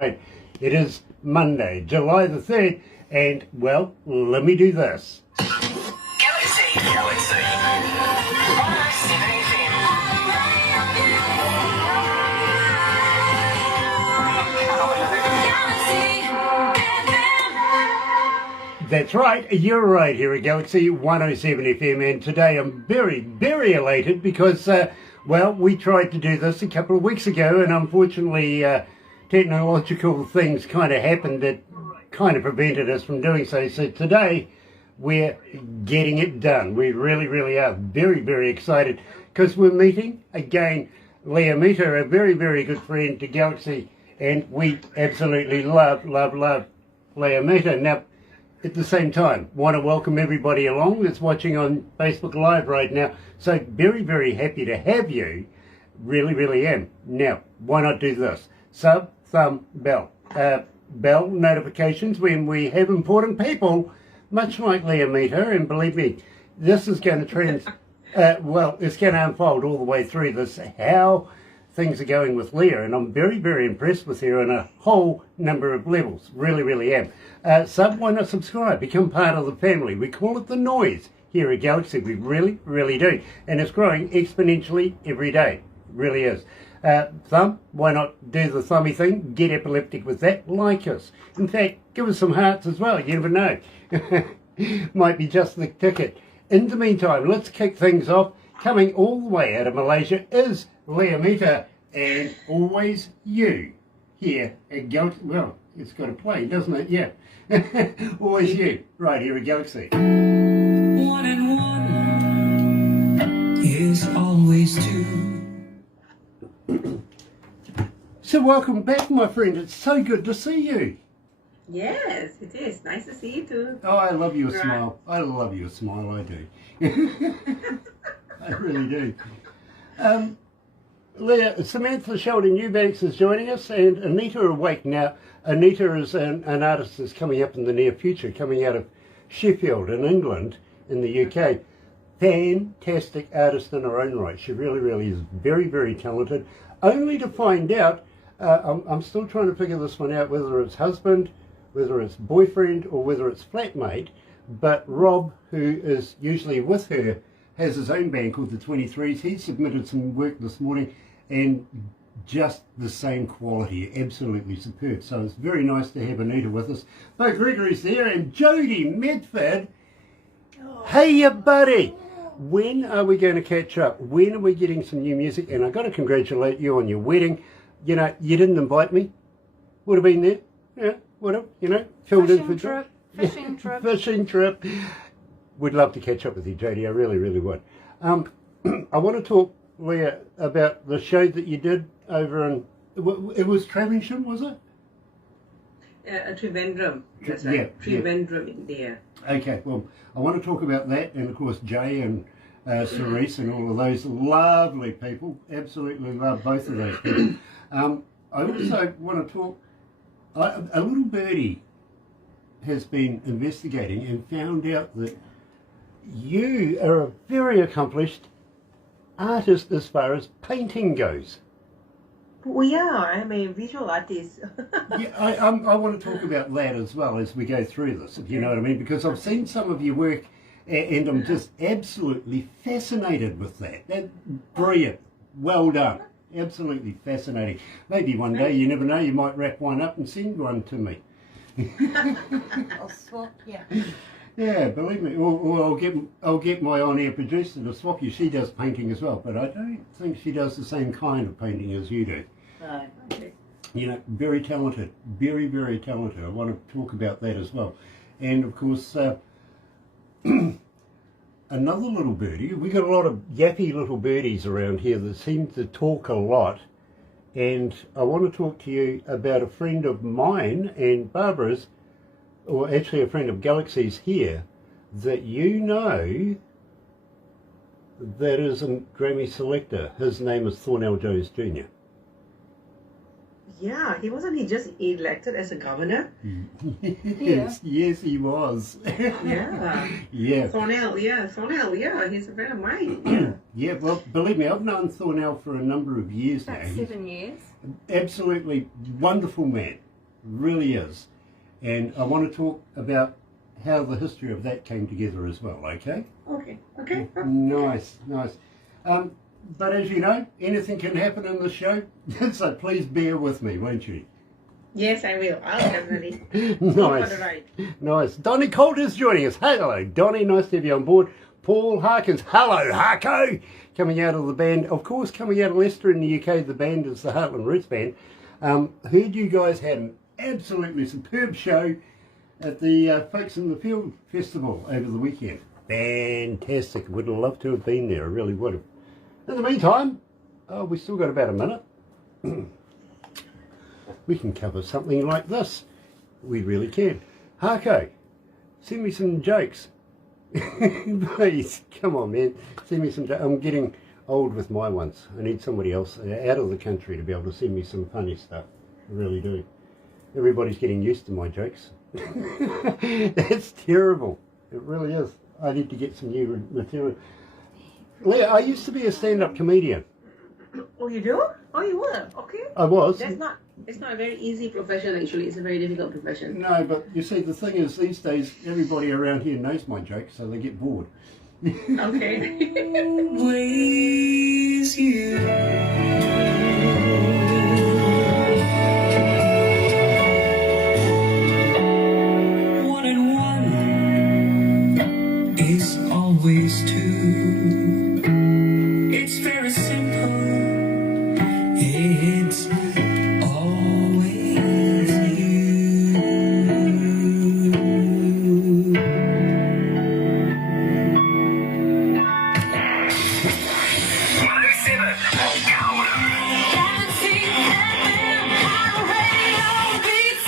Right. It is Monday, July the 3rd, and, well, let me do this. Galaxy 107fm. That's right, you're right here at Galaxy 107fm, and today I'm very, very elated because, well, we tried to do this a couple of weeks ago, and unfortunately, technological things kind of happened that kind of prevented us from doing so. So today we're getting it done. We really, really are very, very excited because we're meeting again Lyia Meta, a very, very good friend to Galaxy, and we absolutely love Lyia Meta. Now, at the same time, want to welcome everybody along that's watching on Facebook Live right now. So very, very happy to have you. Really, really am. Now, why not do this? Sub, thumb, bell. Bell notifications when we have important people, much like Lyia Meta, and believe me, this is going to it's going to unfold all the way through this, how things are going with Lyia, and I'm very, very impressed with her on a whole number of levels. Really, really am. Sub, why not subscribe? Become part of the family. We call it the noise here at Galaxy. We really, really do. And it's growing exponentially every day. It really is. Thumb, why not do the thummy thing? Get epileptic with that. Like us. In fact, give us some hearts as well. You never know. Might be just the ticket. In the meantime, let's kick things off. Coming all the way out of Malaysia is Lyia Meta, and always you here at Galaxy. Well, it's got to play, doesn't it? Yeah. Always you, right here at Galaxy. 1 and 1 is always 2. So welcome back, my friend. It's so good to see you. Yes, it is. Nice to see you too. Oh, I love your smile. I love your smile, I do. I really do. Lyia, Samantha Sheldon-Eubanks is joining us, and Anita Awake. Now, Anita is an artist that's coming up in the near future, coming out of Sheffield in England, in the UK. Fantastic artist in her own right. She really, really is very, very talented. Only to find out, I'm still trying to figure this one out, whether it's husband, whether it's boyfriend, or whether it's flatmate. But Rob, who is usually with her, has his own band called the 23s. He submitted some work this morning, and just the same quality, absolutely superb. So it's very nice to have Anita with us. Bo Gregory's there, and Jodie Medford. Oh. Hey, you buddy. When are we going to catch up? When are we getting some new music? And I've got to congratulate you on your wedding. You know, you didn't invite me. Would have been there. Yeah, would have, you know, filled in for trip. Fishing trip. Would love to catch up with you, Jodie. I really, really would. I want to talk, Lyia, about the show that you did over in, it was Travisham, was it? Trivandrum. That's right. Yeah, Trivandrum, India. Okay, well, I want to talk about that, and of course Jay and Cerise and all of those lovely people. Absolutely love both of those people. I also want to talk, a little birdie has been investigating and found out that you are a very accomplished artist as far as painting goes. We are. I'm a visual artist. Yeah, I want to talk about that as well as we go through this, if you know what I mean, because I've seen some of your work and I'm just absolutely fascinated with that. That's brilliant. Well done. Absolutely fascinating. Maybe one day, you never know, you might wrap one up and send one to me. I'll swap, yeah. Yeah, believe me. Or I'll get my on-air producer to swap you. She does painting as well, but I don't think she does the same kind of painting as you do. No. Okay. You know, very talented. Very, very talented. I want to talk about that as well. And of course, another little birdie. We got a lot of yappy little birdies around here that seem to talk a lot. And I want to talk to you about a friend of mine and Barbara's, or actually a friend of Galaxy's here, that you know that is a Grammy selector. His name is Thornell Jones Jr. Yeah, he just elected as a governor. Yes, yes, he was. Yeah. Yeah. Thornell, yeah, he's a friend of mine. Yeah. Yeah, well, believe me, I've known Thornell for a number of years now. About 7 years. Absolutely wonderful man. really is. And I want to talk about how the history of that came together as well, okay? Okay. Nice. But as you know, anything can happen in the show, so please bear with me, won't you? Yes, I will. I'll definitely. Nice. For the ride. Nice. Donnie Colt is joining us. Hello, Donnie. Nice to have you on board. Paul Harkins. Hello, Harko. Coming out of the band, of course, coming out of Leicester in the UK, the band is the Heartland Roots Band. Heard you guys had an absolutely superb show at the Folks in the Field Festival over the weekend. Fantastic. Would have loved to have been there. I really would have. In the meantime, we still got about a minute. We can cover something like this. We really can. Harko, send me some jokes. Please, come on, man. Send me some jokes. I'm getting old with my ones. I need somebody else out of the country to be able to send me some funny stuff. I really do. Everybody's getting used to my jokes. That's terrible. It really is. I need to get some new material. Lyia, I used to be a stand-up comedian. Oh, you do? Oh, you were? Okay. I was. It's not a very easy profession, actually. It's a very difficult profession. No, but you see, the thing is, these days, everybody around here knows my jokes, so they get bored. Okay. Always you. One and one is always two. It's very simple. It's always you. Galaxy FM on radio beats.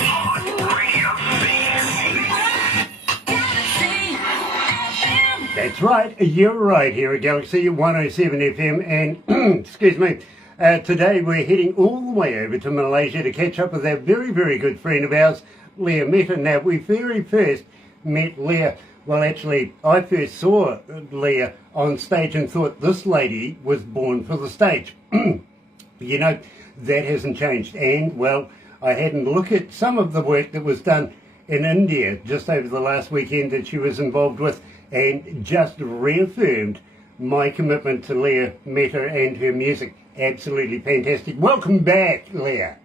Galaxy FM. That's right, you're right here at Galaxy 107 FM, and excuse me, today we're heading all the way over to Malaysia to catch up with our very, very good friend of ours, Lyia Meta. Now, we very first met Lyia, well actually, I first saw Lyia on stage and thought this lady was born for the stage. You know, that hasn't changed, and well, I had a look at some of the work that was done in India just over the last weekend that she was involved with, and just reaffirmed my commitment to Lyia Meta and her music. Absolutely fantastic. Welcome back, Lyia.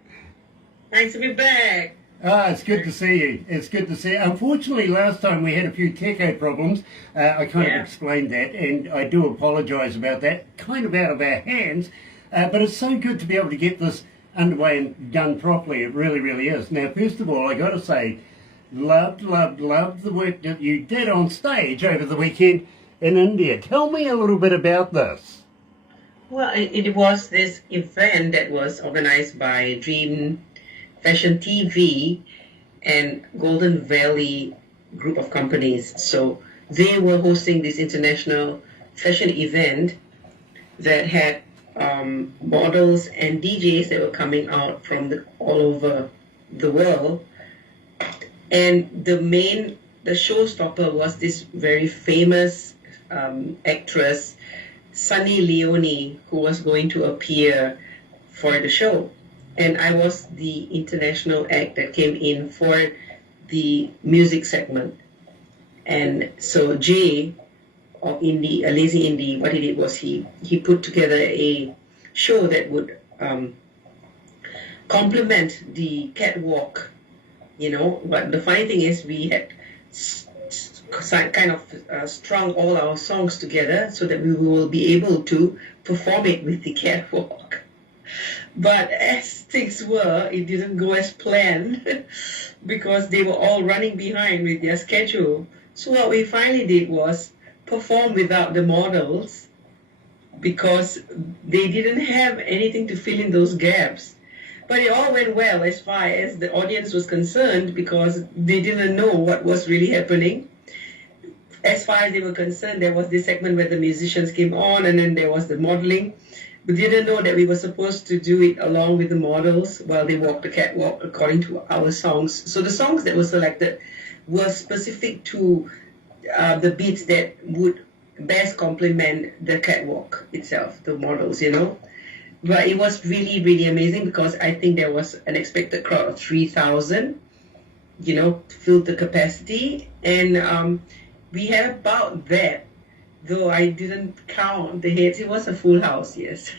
Nice to be back. It's good to see you. It's good to see you. Unfortunately, last time we had a few techo problems. I kind of explained that, and I do apologise about that. Kind of out of our hands, but it's so good to be able to get this underway and done properly. It really, really is. Now, first of all, I got to say, loved the work that you did on stage over the weekend in India. Tell me a little bit about this. Well, it was this event that was organized by Dream Fashion TV and Golden Valley group of companies. So they were hosting this international fashion event that had models and DJs that were coming out from all over the world. And the showstopper was this very famous actress, Sunny Leone, who was going to appear for the show. And I was the international act that came in for the music segment. And so Jay of Indie, a Lazy Indie, what he did was he put together a show that would complement the catwalk, you know. But the funny thing is we had kind of strung all our songs together so that we will be able to perform it with the catwalk. But as things were, it didn't go as planned because they were all running behind with their schedule. So what we finally did was perform without the models because they didn't have anything to fill in those gaps. But it all went well as far as the audience was concerned because they didn't know what was really happening. As far as they were concerned, there was this segment where the musicians came on and then there was the modeling. We didn't know that we were supposed to do it along with the models while they walked the catwalk according to our songs. So the songs that were selected were specific to the beats that would best complement the catwalk itself, the models, you know. But it was really, really amazing because I think there was an expected crowd of 3,000, filled the capacity. And we had about that, though I didn't count the heads. It was a full house, yes.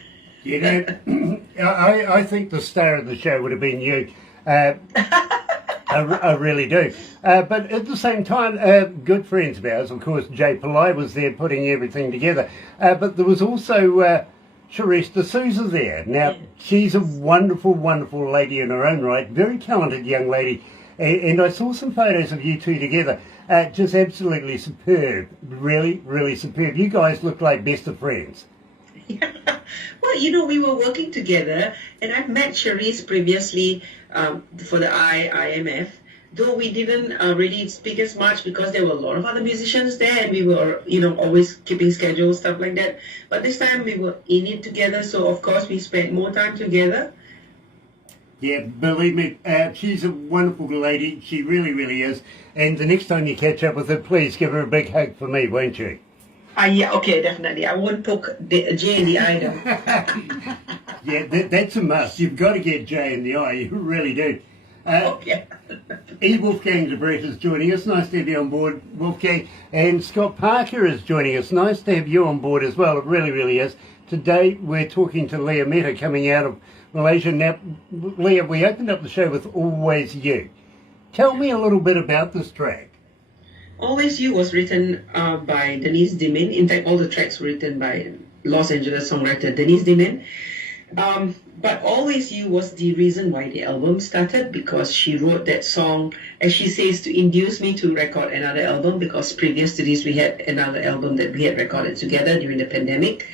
I think the star of the show would have been you. I really do. But at the same time, good friends of ours, of course, Jay Pillai was there putting everything together. But there was also Charisse D'Souza there. Now, she's a wonderful, wonderful lady in her own right, very talented young lady. And I saw some photos of you two together. Just absolutely superb. Really, really superb. You guys look like best of friends. Well, we were working together, and I've met Charisse previously for the IMF, though we didn't really speak as much because there were a lot of other musicians there, and we were, always keeping schedules, stuff like that. But this time we were in it together, so of course we spent more time together. Yeah, believe me, she's a wonderful lady. She really, really is. And the next time you catch up with her, please give her a big hug for me, won't you? Yeah, okay, Definitely. I won't poke Jay in the eye, though. Yeah, that's a must. You've got to get Jay in the eye. You really do. Okay. E. Wolfgang de Brett is joining us. Nice to have you on board, Wolfgang. And Scott Parker is joining us. Nice to have you on board as well. It really, really is. Today we're talking to Lyia Meta coming out of Malaysia. Now, Lyia, we opened up the show with Always You. Tell me a little bit about this track. Always You was written by Denise Dimin. In fact, all the tracks were written by Los Angeles songwriter Denise Dimin. But Always You was the reason why the album started, because she wrote that song, as she says, to induce me to record another album, because previous to this we had another album that we had recorded together during the pandemic.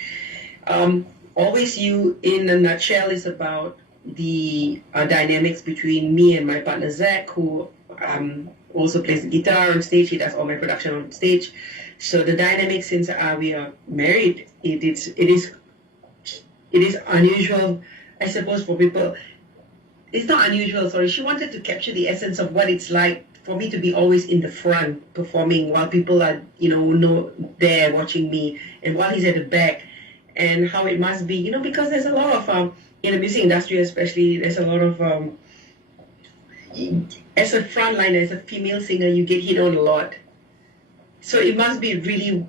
Always You, in a nutshell, is about the dynamics between me and my partner Zach, who also plays the guitar on stage. He does all my production on stage. So the dynamics, since we are married, it is unusual, I suppose, for people. It's not unusual, sorry. She wanted to capture the essence of what it's like for me to be always in the front performing while people are, there watching me, and while he's at the back, and how it must be, because there's a lot of, in the music industry especially, there's a lot of, as a frontliner, as a female singer, you get hit on a lot. So it must be really,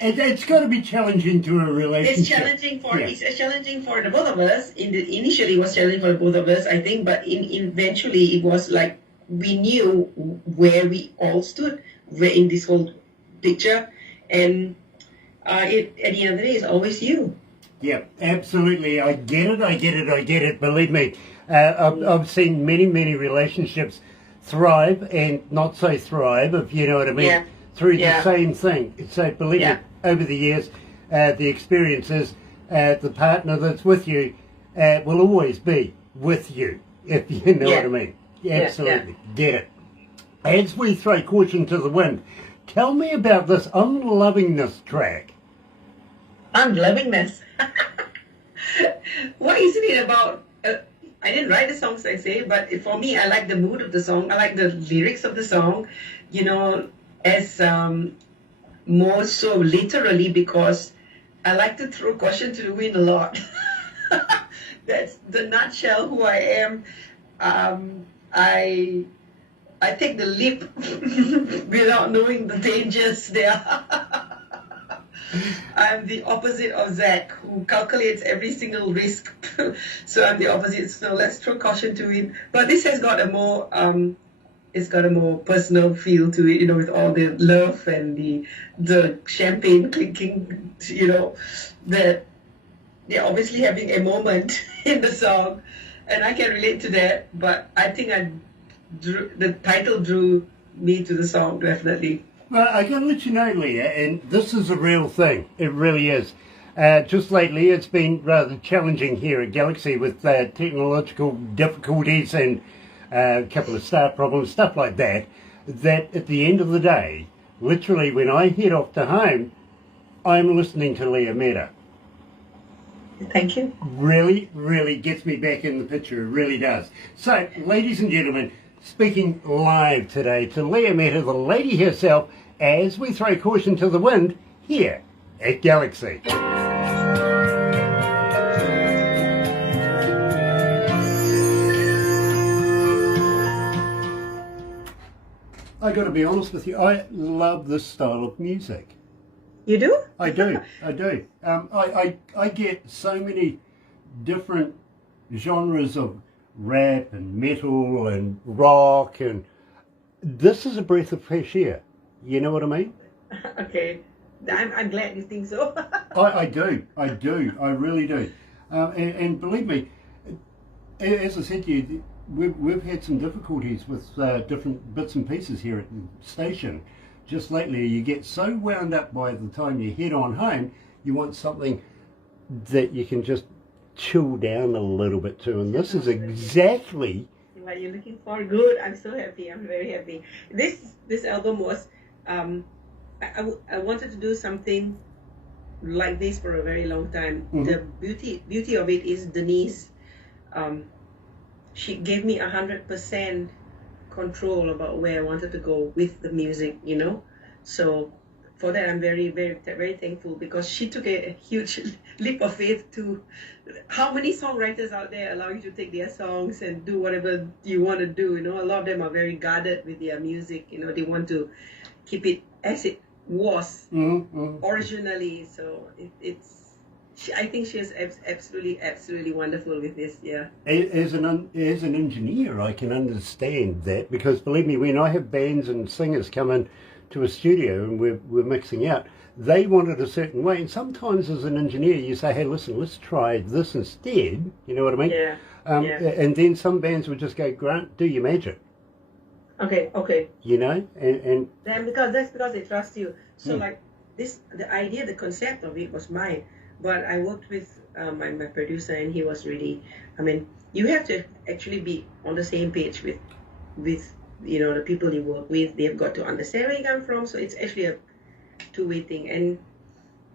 It's got to be challenging to a relationship. It's challenging for the both of us. Initially, it was challenging for the both of us, I think, but eventually it was like we knew where we all stood in this whole picture, and at the end of the day, it's always you. Yeah, absolutely. I get it. Believe me, I've seen many relationships thrive and not so thrive, if you know what I mean, through the same thing. So believe me, over the years, the experiences, the partner that's with you will always be with you, if you know what I mean. Absolutely. Get it. As we throw caution to the wind, tell me about this I'm Loving This track. I'm loving this. What isn't it about? I didn't write the songs, I say, but for me, I like the mood of the song. I like the lyrics of the song, as more so literally, because I like to throw caution to the wind a lot. That's the nutshell who I am. I take the leap without knowing the dangers there. I'm the opposite of Zach, who calculates every single risk. So I'm the opposite. So let's throw caution to him. But this has got a more, it's got a more personal feel to it, with all the love and the champagne clinking, that they're obviously having a moment in the song, and I can relate to that. But I think the title drew me to the song, definitely. Well, I got to let you know, Lyia, and this is a real thing. It really is. Just lately, it's been rather challenging here at Galaxy with technological difficulties and a couple of start problems, stuff like that, that at the end of the day, literally when I head off to home, I'm listening to Lyia Meta. Thank you. Really gets me back in the picture. It really does. So, ladies and gentlemen, speaking live today to Lyia Meta, the lady herself, as we throw caution to the wind here at Galaxy. I got to be honest with you, I love this style of music. You do? I do, I do. I get so many different genres of rap and metal and rock, and this is a breath of fresh air. You know what I mean? Okay. I'm glad you think so. I do, I really do. And believe me, as I said to you, we've had some difficulties with different bits and pieces here at the station. Just lately, you get so wound up by the time you head on home, you want something that you can just chill down a little bit to. And this is exactly What you're looking for? Good. I'm so happy. I'm very happy. This album was, I wanted to do something like this for a very long time. Mhm. The beauty of it is Denise. She gave me 100% control about where I wanted to go with the music, you know. So for that, I'm very, very, very thankful, because she took a huge leap of faith to. How many songwriters out there allow you to take their songs and do whatever you want to do? You know, a lot of them are very guarded with their music. You know, they want to keep it as it was originally. So I think she is absolutely wonderful with this. Yeah. as an engineer, I can understand that, because believe me, when I have bands and singers come in to a studio and we're mixing out, they want it a certain way, and sometimes as an engineer you say, hey, listen, let's try this instead. You know what I mean? Yeah. And then some bands would just go, Grant, do your magic. Okay. You know, and Then that's because they trust you. So like this, the idea, the concept of it was mine, but I worked with my producer, and he was really. I mean, you have to actually be on the same page with you know, the people you work with. They've got to understand where you come from. So it's actually a two-way thing, and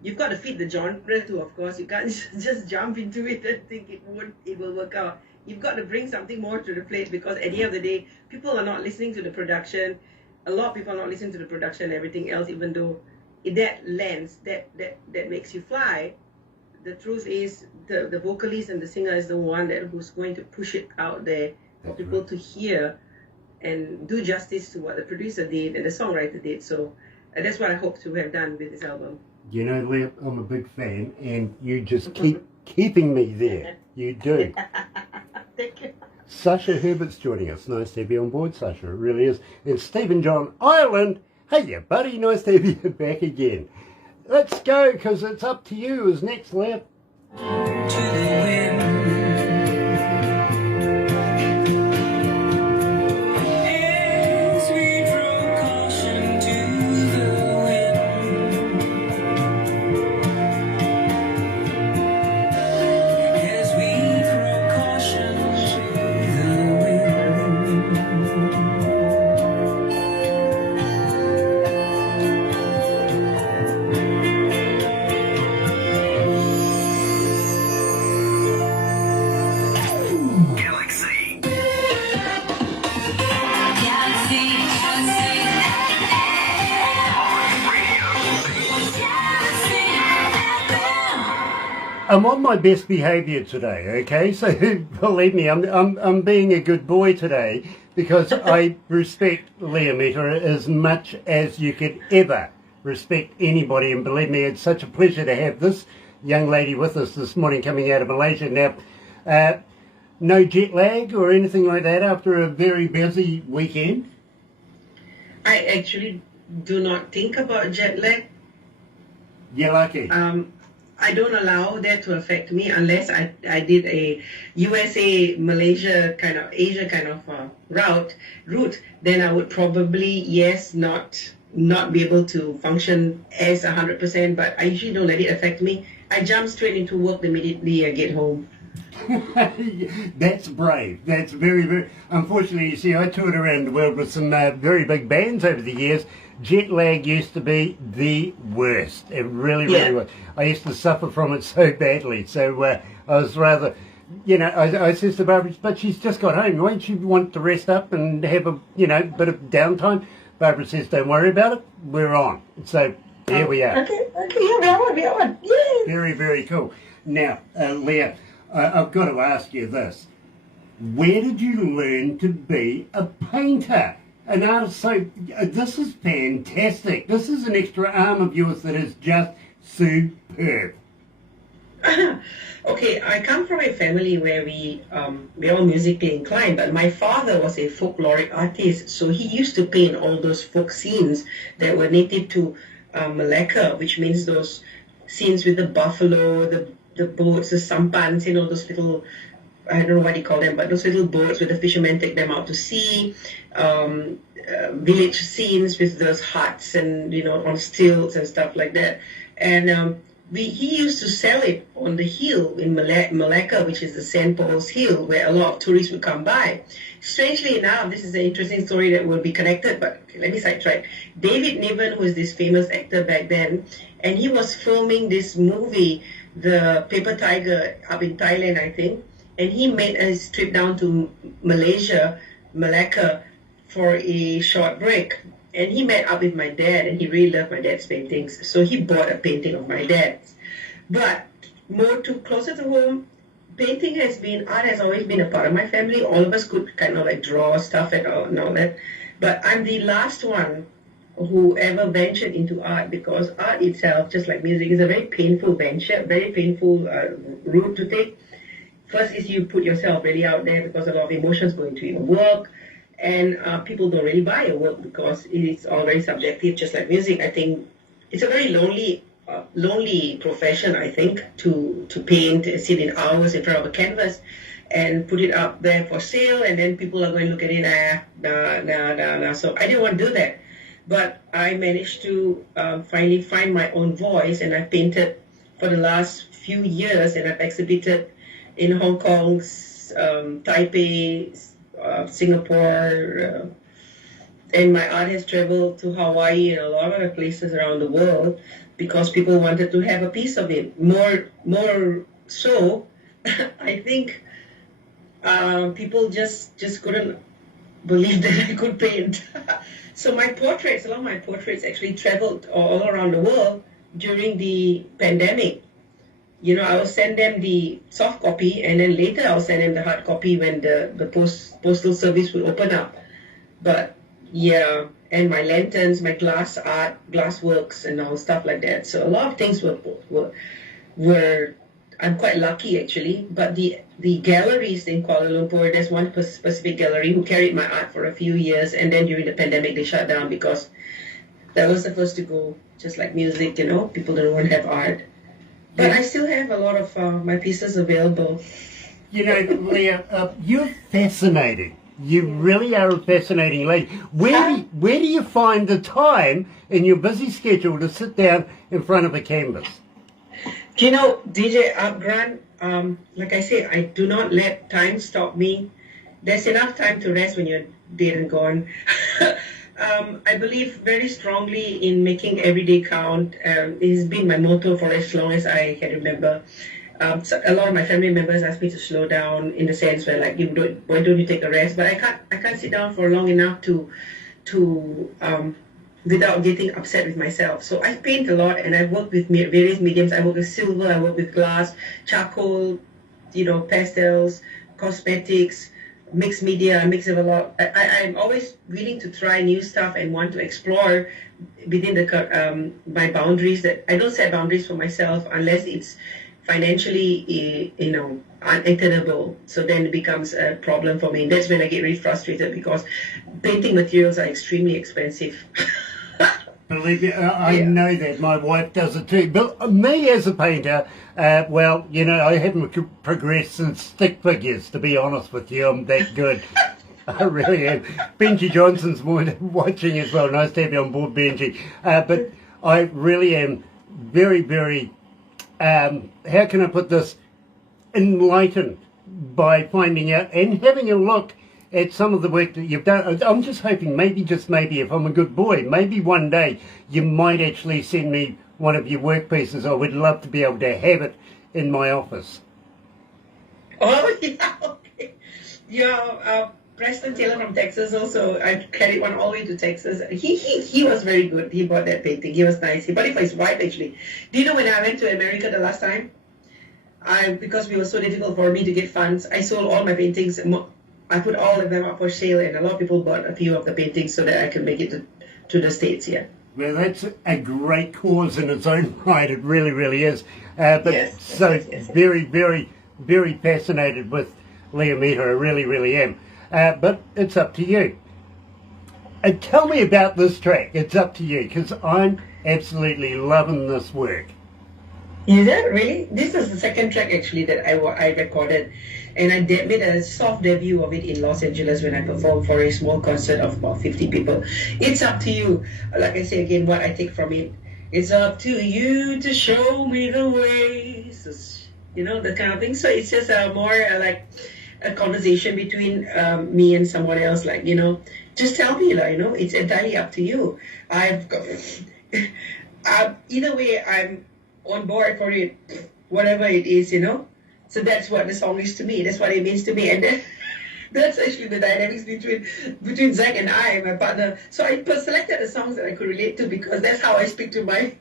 you've got to fit the genre too. Of course, you can't just jump into it and think it will work out. You've got to bring something more to the plate, because at the end of the day, people are not listening to the production. A lot of people are not listening to the production and everything else, even though that lens that makes you fly. The truth is, the vocalist and the singer is the one who's going to push it out there for people to hear and do justice to what the producer did and the songwriter did. So that's what I hope to have done with this album. you know, Lyia, I'm a big fan, and you just keep keeping me there. You do. Thank you. Sasha Herbert's joining us. Nice to have you on board, Sasha. It really is. And Stephen John Ireland. Hey, yeah, buddy. Nice to have you back again. Let's go, because it's up to you. Is next, Lyia. to the wind. As we draw caution to the wind. As we draw caution to the wind. I'm on my best behaviour today, okay? So believe me, I'm being a good boy today, because I respect Lyia Meta as much as you could ever respect anybody. And believe me, it's such a pleasure to have this young lady with us this morning, coming out of Malaysia. Now, no jet lag or anything like that after a very busy weekend? I actually do not think about jet lag. You're lucky. I don't allow that to affect me unless I did a USA, Malaysia kind of, Asia kind of route. Then I would probably, yes, not be able to function as 100%, but I usually don't let it affect me. I jump straight into work immediately I get home. That's brave. That's very, very... Unfortunately, you see, I toured around the world with some very big bands over the years. Jet lag used to be the worst. It really, really was. I used to suffer from it so badly. So I was rather... You know, I says to Barbara, but she's just got home. Won't you want to rest up and have a, bit of downtime? Barbara says, don't worry about it. We're on. So here we are. Okay, yeah, we are on. Yay! Very, very cool. Now, Lyia, I've got to ask you this. Where did you learn to be a painter? an artist. So this is fantastic. This is an extra arm of yours that is just superb. Okay, I come from a family where we're all musically inclined, but my father was a folkloric artist, so he used to paint all those folk scenes that were native to Malacca, which means those scenes with the buffalo, the boats, the sampans, you know, those little, I don't know what you call them, but those little boats where the fishermen take them out to sea, village scenes with those huts and, you know, on stilts and stuff like that. And he used to sell it on the hill in Malacca, which is the St. Paul's Hill, where a lot of tourists would come by. Strangely enough, this is an interesting story that will be connected, but let me sidetrack. David Niven was this famous actor back then, and he was filming this movie, The Paper Tiger, up in Thailand, I think, and he made a trip down to Malaysia, Malacca, for a short break. And he met up with my dad, and he really loved my dad's paintings. So he bought a painting of my dad's. But closer to home, art has always been a part of my family. All of us could kind of like draw stuff and all that. But I'm the last one who ever ventured into art, because art itself, just like music, is a very painful venture, very painful route to take. First is you put yourself really out there because a lot of emotions go into your work. And people don't really buy your work because it's all very subjective, just like music. I think it's a very lonely profession, I think, to paint, sit in hours in front of a canvas and put it up there for sale, and then people are going to look at it, nah. So I didn't want to do that. But I managed to finally find my own voice, and I've painted for the last few years, and I've exhibited in Hong Kong, Taipei, Singapore, and my art has traveled to Hawaii and a lot of other places around the world because people wanted to have a piece of it. More so, I think people just couldn't believe that I could paint. So a lot of my portraits actually traveled all around the world during the pandemic. You know, I will send them the soft copy, and then later I'll send them the hard copy when the postal service will open up. But yeah, and my lanterns, my glass art, glass works, and all stuff like that. So a lot of things were I'm quite lucky actually. But the galleries in Kuala Lumpur, there's one specific gallery who carried my art for a few years, and then during the pandemic they shut down because that was the first to go. Just like music, you know, people don't want to have art. But I still have a lot of my pieces available. You know, Lyia, you're fascinating. You really are a fascinating lady. Where do you find the time in your busy schedule to sit down in front of a canvas? Do you know, DJ Grant, like I say, I do not let time stop me. There's enough time to rest when you're dead and gone. I believe very strongly in making every day count. It has been my motto for as long as I can remember. So a lot of my family members ask me to slow down in the sense where, like, why don't you take a rest? But I can't sit down for long enough to without getting upset with myself. So I paint a lot, and I've worked with various mediums. I work with silver, I work with glass, charcoal, you know, pastels, cosmetics, mixed media, a mix of a lot. I'm always willing to try new stuff and want to explore within the my boundaries. That I don't set boundaries for myself unless it's financially, you know, unattainable. So then it becomes a problem for me. And that's when I get really frustrated because painting materials are extremely expensive. Believe me, I know that. My wife does it too. But me as a painter, well, you know, I haven't progressed since stick figures, to be honest with you. I'm that good. I really am. Benji Johnson's watching as well. Nice to have you on board, Benji. But I really am very, very, how can I put this, enlightened by finding out and having a look at some of the work that you've done. I'm just hoping, maybe, just maybe, if I'm a good boy, maybe one day you might actually send me one of your work pieces. I would love to be able to have it in my office. Oh, yeah, okay. Yeah, Preston Taylor from Texas also, I carried one all the way to Texas. He was very good. He bought that painting. He was nice. He bought it for his wife, actually. Do you know when I went to America the last time? Because it was so difficult for me to get funds, I sold all my paintings. I put all of them up for sale, and a lot of people bought a few of the paintings so that I could make it to the States here. Well, that's a great cause in its own right. It really, really is. But Yes, so yes. very, very, very fascinated with Lyia Meta. I really, really am. But it's up to you. Tell me about this track. It's up to you, because I'm absolutely loving this work. Is that really? This is the second track actually that I recorded, and I made a soft debut of it in Los Angeles when I performed for a small concert of about 50 people. It's up to you. Like I say again, what I take from it, it's up to you to show me the way. So, you know, that kind of thing. So it's just more like a conversation between me and someone else. Like, you know, just tell me, like, you know, it's entirely up to you. I've got either way, I'm on board for it, whatever it is, you know. So that's what the song is to me. That's what it means to me, and that's actually the dynamics between Zach and I, my partner. So I selected the songs that I could relate to because that's how I speak to my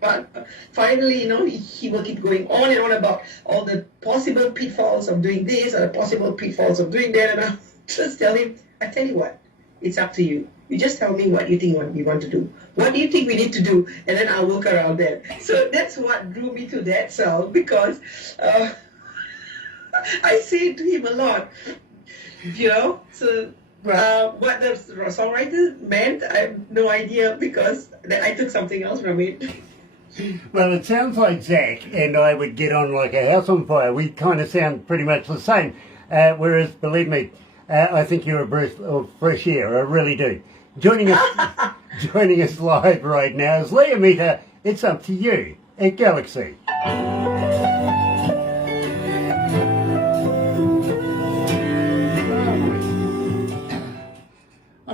partner. Finally, you know, he will keep going on and on about all the possible pitfalls of doing this or the possible pitfalls of doing that, and I just tell him, I tell you what, it's up to you. You just tell me what you think you want to do. What do you think we need to do? And then I'll work around that. So that's what drew me to that song because I say it to him a lot. You know? So what the songwriter meant, I have no idea because I took something else from it. Well, it sounds like Zach and I would get on like a house on fire. We kind of sound pretty much the same. Whereas, believe me, I think you're a breath of fresh air. I really do. Joining us live right now is Lyia Meta. It's up to you at Galaxy.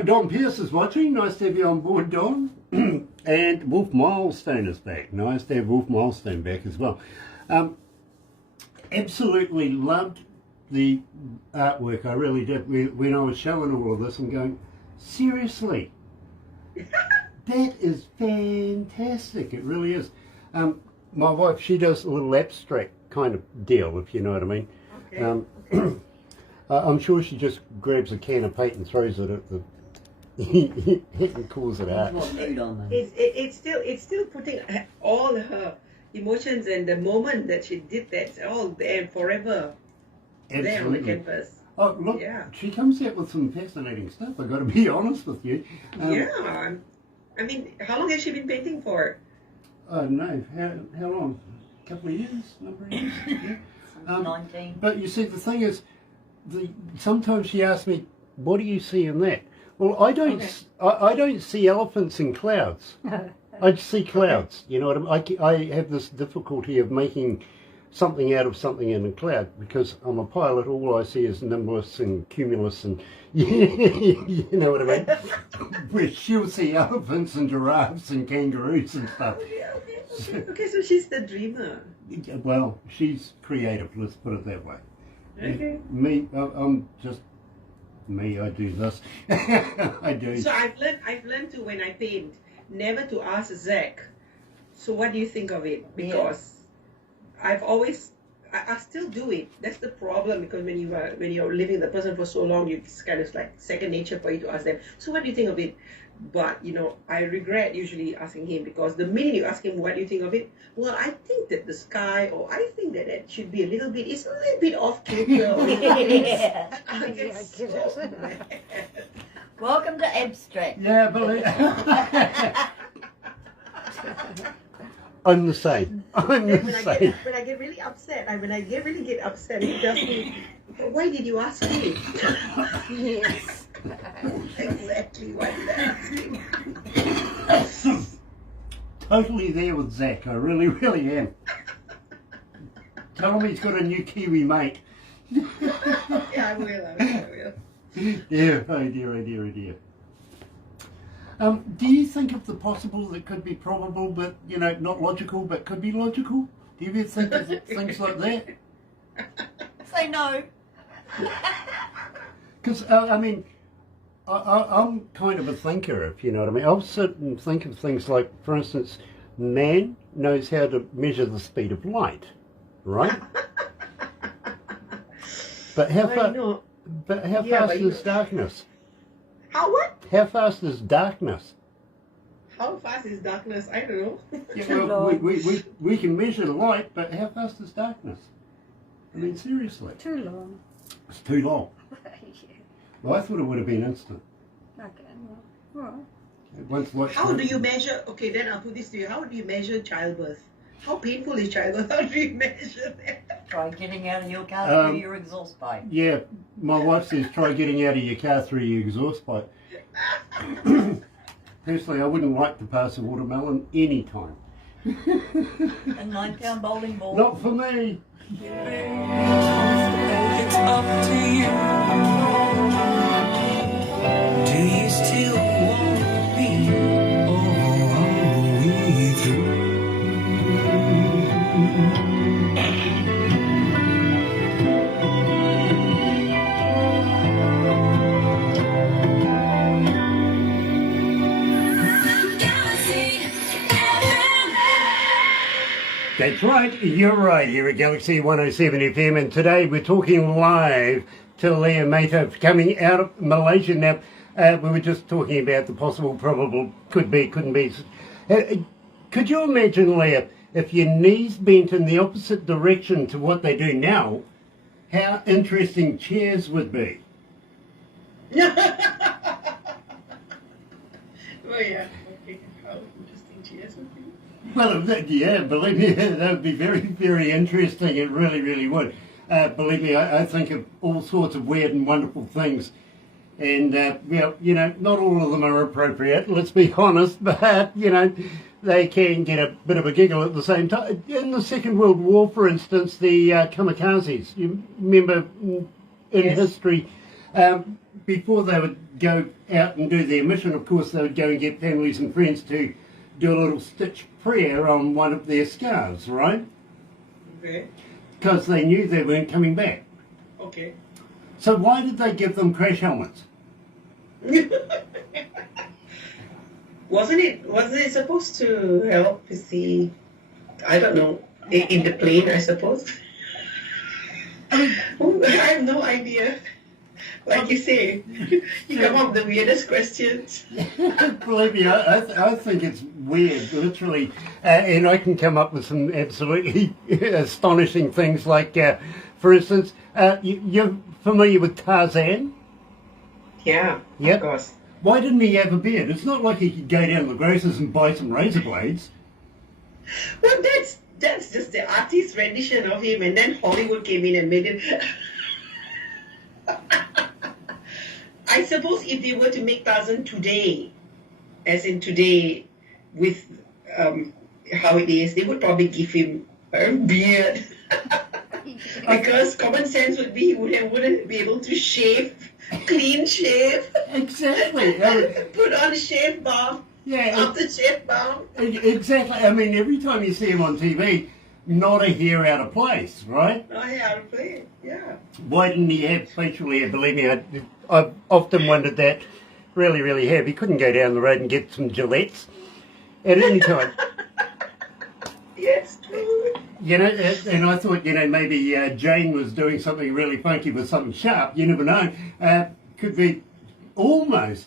Don Pierce is watching. Nice to have you on board, Don. And Wolf Milestone is back. Nice to have Wolf Milestone back as well. Absolutely loved the artwork. I really did. When I was showing all of this, I'm going, seriously, that is fantastic. It really is. My wife, she does a little abstract kind of deal, if you know what I mean. Okay. I'm sure she just grabs a can of paint and throws it at the and calls it art. It's still putting all her emotions and the moment that she did that, it's all there forever. There on the Absolutely. canvas. Oh, look, Yeah. she comes out with some fascinating stuff, I've got to be honest with you. Yeah. I mean, how long has she been painting for? I don't know, how long? A couple of years? Number of years? Yeah. 19. But you see, the thing is, sometimes she asks me, what do you see in that? Well, I don't, I don't see elephants in clouds. I just see clouds, you know what I mean? I have this difficulty of making something out of something in a cloud because I'm a pilot. All I see is nimbus and cumulus and you know what I mean. Where she'll see elephants and giraffes and kangaroos and stuff. Okay, so she's the dreamer. Well, she's creative. Let's put it that way. Okay. Me, I'm just me. I do this. I do. So I've learned to, when I paint, never to ask Zach, so what do you think of it? Because I've always, I still do it. That's the problem, because when you're living with the person for so long, it's kind of like second nature for you to ask them, so what do you think of it? But, you know, I regret usually asking him, because the minute you ask him, what do you think of it? Well, I think that the sky, or I think that it should be it's a little bit off kilter. I get so mad. Welcome to abstract. Yeah, believe. I'm the same. I'm the same. When I get really upset, when I really get upset, he tells me, why did you ask me? Yes. Exactly, why did I ask him? Totally there with Zach. I really, really am. Tell him he's got a new Kiwi mate. Yeah, I will. Yeah, oh dear, oh dear, oh dear. Do you think of the possible that could be probable, but, you know, not logical, but could be logical? Do you ever think of things like that? Say no. Because, I mean, I'm kind of a thinker, if you know what I mean. I'll sit and think of things like, for instance, man knows how to measure the speed of light, right? But how I far? know. But how Yeah, fast but you- is darkness? How what? How fast is darkness? How fast is darkness? I don't know. Yeah, well, we can measure light, but how fast is darkness? I mean, seriously. Too long. It's too long. Yeah. Well, I thought it would have been instant. Okay, well, all right. Once light How do you measure? Okay, then I'll put this to you. How do you measure childbirth? How painful is childbirth? How do you measure that? Try getting out of your car through your exhaust pipe. Yeah, my wife says try getting out of your car through your exhaust pipe. Personally, I wouldn't like to pass a watermelon any time. A 9-pound bowling ball. Not for me. It's up to you. Do you still want me all the way through? Galaxy FM. That's right, you're right, here at Galaxy 107 FM, and today we're talking live to Lyia Meta coming out of Malaysia. Now, we were just talking about the possible, probable, could be, couldn't be. Could you imagine, Lyia, if your knees bent in the opposite direction to what they do now, how interesting chairs would be? Oh yeah. Okay. How interesting chairs would be. Well, yeah, believe me, that would be very, very interesting. It really, really would. Believe me, I think of all sorts of weird and wonderful things. And, well, you know, not all of them are appropriate, let's be honest, but, you know, they can get a bit of a giggle at the same time. In the Second World War, for instance, the kamikazes, you remember in Yes. history, before they would go out and do their mission, of course, they would go and get families and friends to do a little stitch prayer on one of their scarves, right? Okay. Because they knew they weren't coming back. Okay. So why did they give them crash helmets? Wasn't it supposed to help with the, I don't know, in the plane, I suppose? I have no idea. Like you say, you come up with the weirdest questions. Believe me, I think it's weird, literally. And I can come up with some absolutely astonishing things like, for instance, you're familiar with Tarzan? Yeah, Yep. of course. Why didn't he have a beard? It's not like he could go down to the grocers and buy some razor blades. Well, that's just the artist's rendition of him, and then Hollywood came in and made it. I suppose if they were to make Tarzan today, as in today, with how it is, they would probably give him a beard. Because common sense would be he wouldn't be able to shave, clean shave, Exactly. put on shave balm, Yeah, after shave balm. exactly. I mean, every time you see him on TV, not a hair out of place, right? Oh yeah, I'll play it. Yeah. Why didn't he have facial hair? Believe me, I've often wondered that. Really, really have. He couldn't go down the road and get some Gillettes at any time. Yes, true. You know, and I thought, you know, maybe Jane was doing something really funky with something sharp. You never know. Could be almost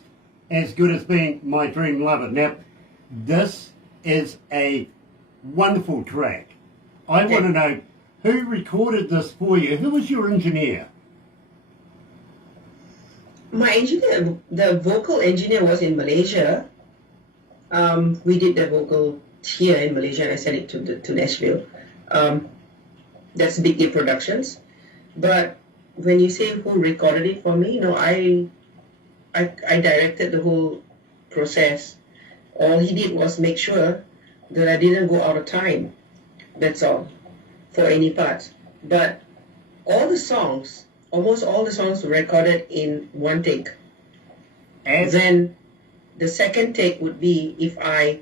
as good as being My Dream Lover. Now, this is a wonderful track. I want to know who recorded this for you. Who was your engineer? My engineer, the vocal engineer was in Malaysia. We did the vocal here in Malaysia and I sent it to Nashville. That's Big A Productions. But when you say who recorded it for me, no, I directed the whole process. All he did was make sure that I didn't go out of time. That's all, for any part. But all the songs, almost all the songs were recorded in one take. And Then the second take would be if I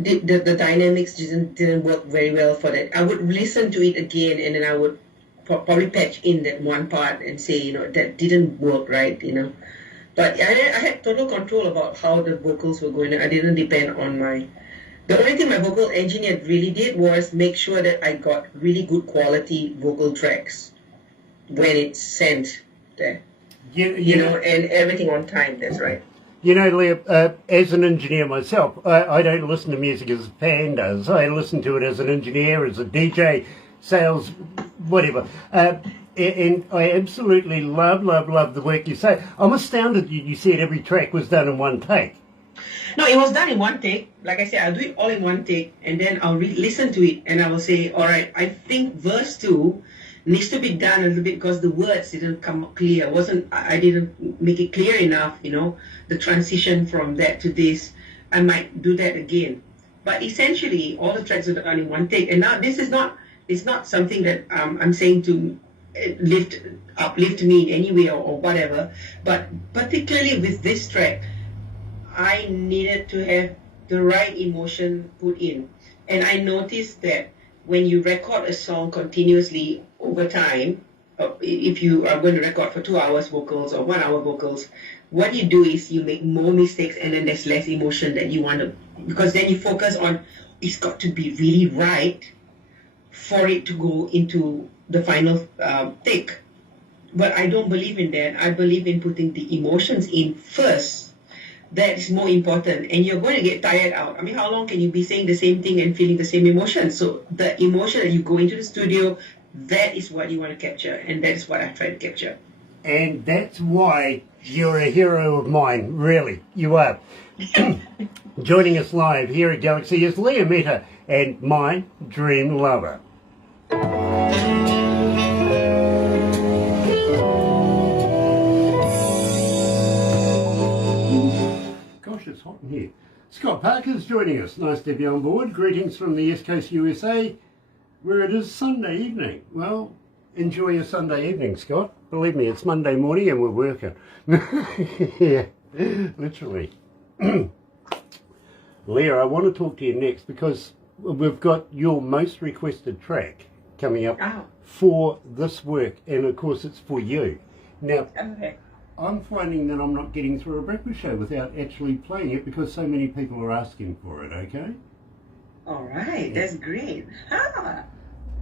did the dynamics didn't work very well for that. I would listen to it again and then I would probably patch in that one part and say, you know, that didn't work right, you know. But I had total control about how the vocals were going. I didn't depend on the only thing my vocal engineer really did was make sure that I got really good quality vocal tracks when it's sent there. You know, And everything on time. That's right. You know, Lyia, as an engineer myself, I don't listen to music as a fan does. I listen to it as an engineer, as a DJ, sales, whatever. And I absolutely love the work you say. I'm astounded you said every track was done in one take. No, it was done in one take. Like I said, I'll do it all in one take, and then I'll listen to it, and I will say, all right, I think verse 2 needs to be done a little bit because the words didn't come clear. I didn't make it clear enough, the transition from that to this. I might do that again. But essentially, all the tracks are done in one take. And now this is not something that I'm saying to uplift me in any way or whatever. But particularly with this track, I needed to have the right emotion put in. And I noticed that when you record a song continuously over time, if you are going to record for 2 hours vocals or 1 hour vocals, what you do is you make more mistakes and then there's less emotion that you want to, because then you focus on it's got to be really right for it to go into the final take. But I don't believe in that. I believe in putting the emotions in first. That is more important, and you're going to get tired out. I mean, how long can you be saying the same thing and feeling the same emotion? So the emotion that you go into the studio, that is what you want to capture, and that is what I try to capture. And that's why you're a hero of mine, really. You are. Joining us live here at Galaxy is Lyia Meta and My Dream Lover. Gosh, it's hot in here. Scott Parker's joining us. Nice to have you on board. Greetings from the East Coast USA, where it is Sunday evening. Well, enjoy your Sunday evening, Scott. Believe me, it's Monday morning and we're working. Yeah, literally. Lyia, I want to talk to you next because we've got your most requested track coming up for this work, and of course it's for you. Now, Okay. I'm finding that I'm not getting through a breakfast show without actually playing it because so many people are asking for it, okay? All right, that's great.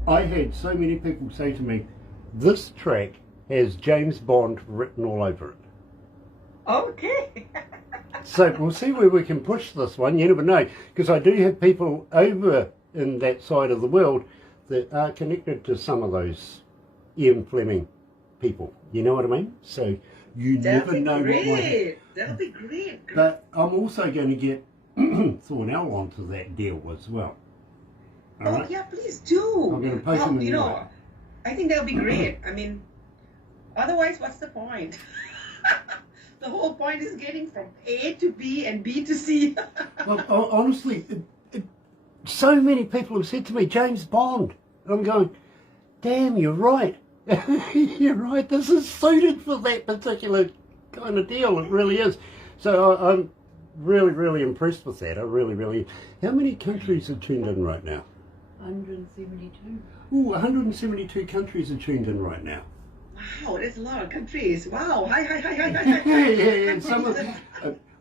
I had so many people say to me, this track has James Bond written all over it. Okay. So we'll see where we can push this one. You never know, because I do have people over in that side of the world that are connected to some of those Ian Fleming people. You know what I mean? So you never know what might happen. That'll be great. But I'm also going to get Thornell onto that deal as well. All right? Yeah, please do. I'm going to poke him in the eye. I think that'll be great. I mean, otherwise, what's the point? The whole point is getting from A to B and B to C. Well, honestly, so many people have said to me, James Bond. And I'm going, damn, you're right. You're right. This is suited for that particular kind of deal. It really is. So I'm really, really impressed with that. I really, really. How many countries are tuned in right now? 172. Ooh, 172 countries are tuned in right now. Wow, that's a lot of countries. Wow. Hi. Yeah. Some of them.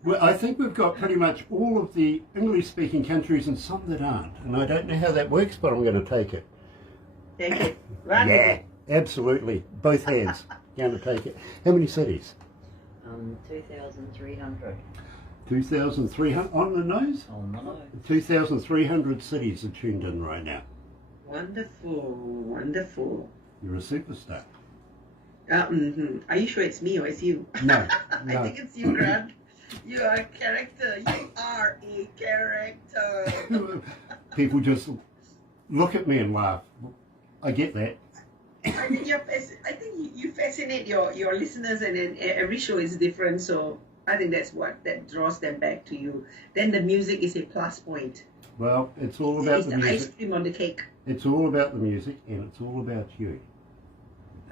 Well, I think we've got pretty much all of the English-speaking countries and some that aren't. And I don't know how that works, but I'm going to take it. Take it. Run Yeah, with it. absolutely. Both hands. Going to take it. How many cities? 2,300 2,300 on the nose? on the nose. 2,300 cities are tuned in right now. Wonderful. You're a superstar. Are you sure it's me or it's you? No, I think it's you, Grant. You are a character. You are a character. People just look at me and laugh. I get that. I think you fascinate your listeners, and then every show is different. So I think that's what that draws them back to you. Then the music is a plus point. Well, it's all about It's the the ice music. cream on the cake. It's all about the music, and it's all about you.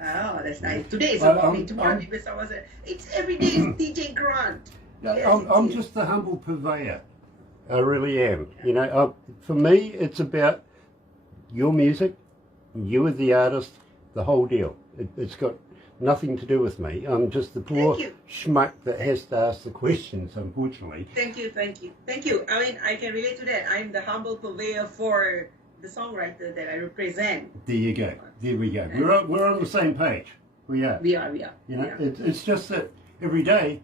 Oh, that's nice. Today it's I'm- about me. I'm- Tomorrow people someone said it's every day is DJ Grant. Yes, I'm it is. just the humble purveyor. I really am. You know, for me, it's about your music, you as the artist, the whole deal. It's got nothing to do with me. I'm just the poor Thank you. schmuck that has to ask the questions, unfortunately. Thank you. I mean, I can relate to that. I'm the humble purveyor for the songwriter that I represent. There you go. There we go. We're on the same page. We are. We are. You know, Yeah. it's just that every day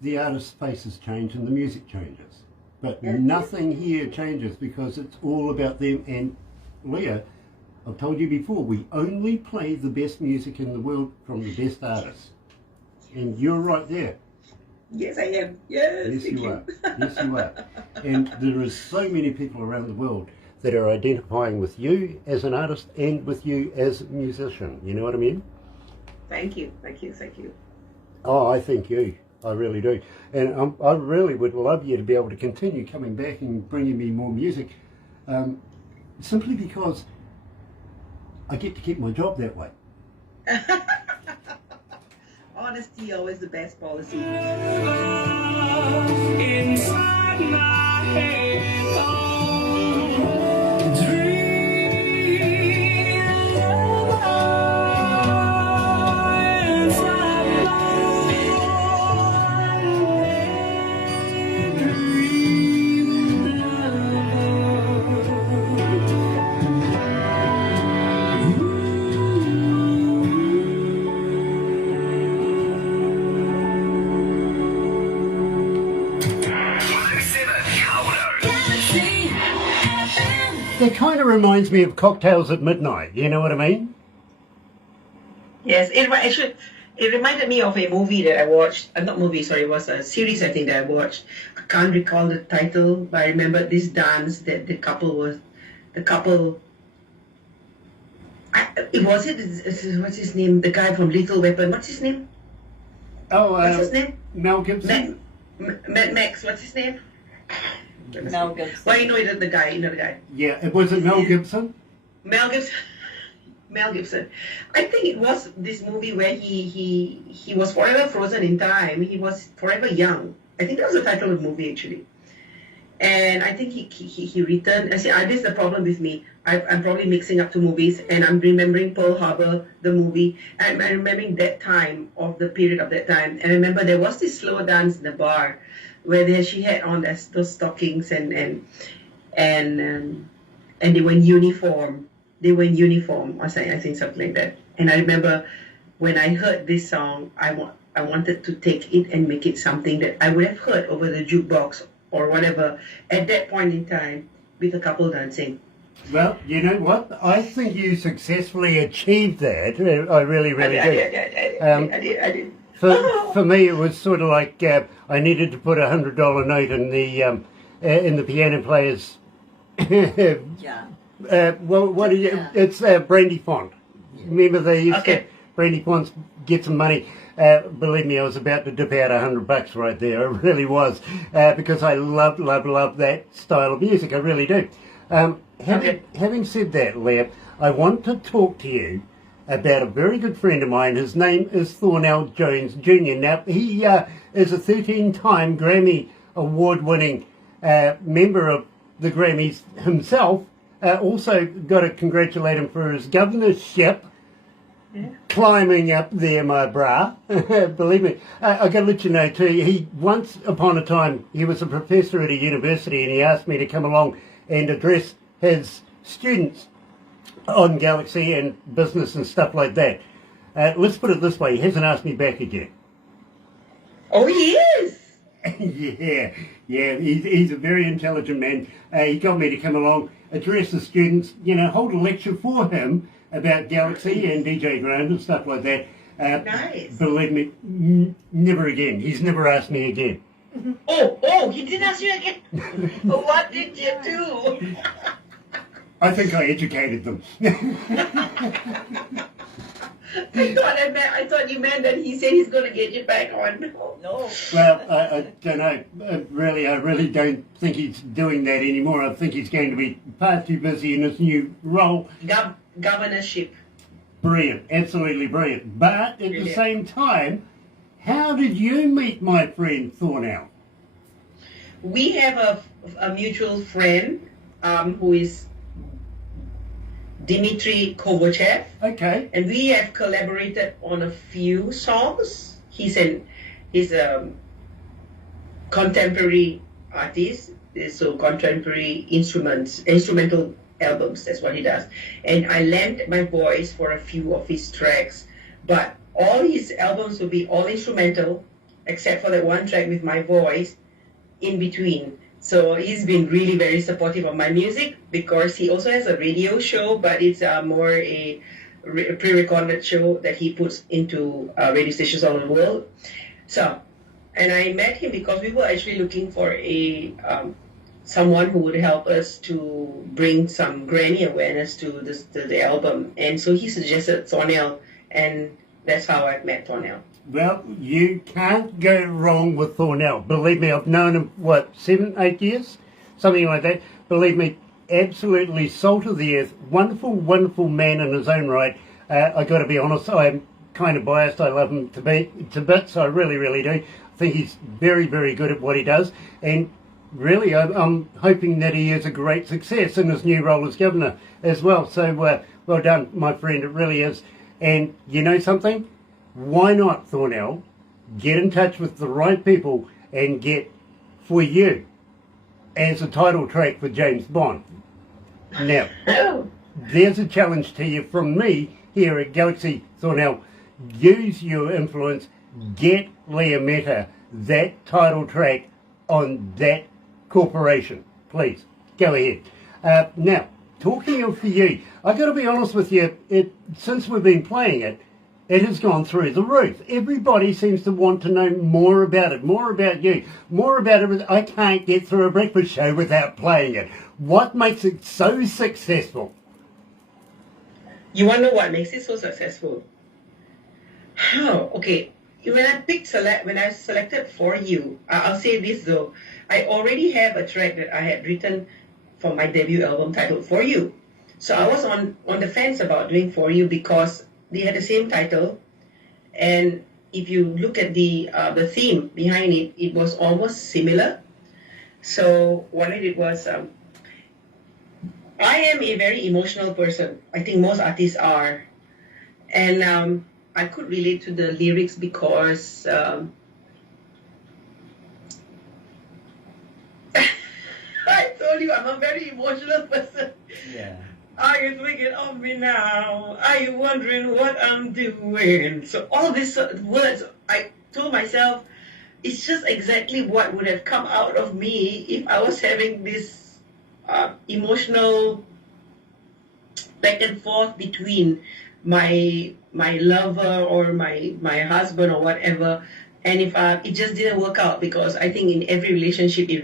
the artist's faces change and the music changes. But nothing here changes because it's all about them. And Lyia, I've told you before, we only play the best music in the world from the best artists. And you're right there. Yes, I am. Yes, Yes, thank you are. Yes, you are. And there is so many people around the world that are identifying with you as an artist and with you as a musician. You know what I mean? Thank you. Oh, I thank you. I really do. And I really would love you to be able to continue coming back and bringing me more music. Simply because I get to keep my job that way. Honesty always the best policy. Inside my head, oh, dream inside my head, dream Galaxy FM. It kind of reminds me of Cocktails at Midnight. You know what I mean? Yes, it reminded me of a movie that I watched. Not movie, sorry, it was a series I think that I watched. I can't recall the title, but I remember this dance that the couple was. What's his name? The guy from Lethal Weapon. What's his name? Oh, What's his name? Mel Gibson? Max. What's his name? Mel Gibson. Well, you know the guy. Yeah, was it Mel Gibson? Mel Gibson. Mel Gibson. I think it was this movie where he was forever frozen in time. He was forever young. I think that was the title of the movie actually. And I think he returned. I see, this is the problem with me. I'm probably mixing up two movies, and I'm remembering Pearl Harbor, the movie, and I'm remembering that time of the period of that time. And I remember there was this slow dance in the bar where she had on those stockings and they were in uniform. They were in uniform, or something, I think something like that. And I remember when I heard this song, I wanted to take it and make it something that I would have heard over the jukebox or whatever at that point in time with a couple dancing. Well, you know what? I think you successfully achieved that. I really, really do. I did. For me, it was sort of like I needed to put $100 note in the piano player's. Yeah. Well, what do you? Yeah. It's brandy font. Remember they used to Okay. brandy fonts get some money. Believe me, I was about to dip out $100 right there. I really was because I love that style of music. I really do. Having said that, Lyia, I want to talk to you about a very good friend of mine. His name is Thornell Jones Jr. Now, he is a 13-time Grammy Award-winning member of the Grammys himself. Also got to congratulate him for his governorship. Yeah. Climbing up there, my bra. Believe me. I got to let you know too, he once upon a time, he was a professor at a university and he asked me to come along and address his students on Galaxy and business and stuff like that. Let's put it this way, he hasn't asked me back again. Oh, he is. yeah, he's a very intelligent man. He got me to come along, address the students, hold a lecture for him about Galaxy and DJ Graham and stuff like that. Nice. Believe me, never again. He's never asked me again. Oh, he didn't ask you again. What did you do? I think I educated them. I thought you meant that he said he's going to get you back on. No. Well, I don't know. I really don't think he's doing that anymore. I think he's going to be far too busy in his new role. Governorship. Brilliant, absolutely brilliant. But at the Brilliant. same time, how did you meet my friend Thornell? We have a mutual friend who is Dmitry Kovachev, Okay. and we have collaborated on a few songs. He's a contemporary artist, so contemporary instrumental albums. That's what he does. And I lent my voice for a few of his tracks, but all his albums will be all instrumental, except for that one track with my voice in between. So he's been really very supportive of my music because he also has a radio show, but it's more a pre-recorded show that he puts into radio stations all over the world. So, and I met him because we were actually looking for a someone who would help us to bring some Grammy awareness to the album. And so he suggested Thornell, and that's how I met Thornell. Well, you can't go wrong with Thornell. Believe me, I've known him, 7, 8 years? Something like that. Believe me, absolutely salt of the earth. Wonderful, wonderful man in his own right. I got to be honest, I'm kind of biased. I love him to bits. I really, really do. I think he's very, very good at what he does. And really, I'm hoping that he is a great success in his new role as governor as well. So, well done, my friend. It really is. And you know something? Why not, Thornell, get in touch with the right people and get For You as a title track for James Bond. Now, there's a challenge to you from me here at Galaxy. Thornell, use your influence, get Lyia Meta that title track on that corporation. Please, go ahead. Now, talking of For You, I've got to be honest with you, since we've been playing it, it has gone through the roof. Everybody seems to want to know more about it, more about you, more about it. I can't get through a breakfast show without playing it. What makes it so successful? You want to know what makes it so successful? How? Okay, when I selected For You, I'll say this though. I already have a track that I had written for my debut album titled For You. So I was on the fence about doing For You because they had the same title, and if you look at the theme behind it, it was almost similar. So what I did was, I am a very emotional person. I think most artists are, and I could relate to the lyrics because I told you I'm a very emotional person. Yeah. Are you thinking of me now? Are you wondering what I'm doing? So all these words, I told myself, it's just exactly what would have come out of me if I was having this emotional back and forth between my lover or my husband or whatever, and if it just didn't work out, because I think in every relationship you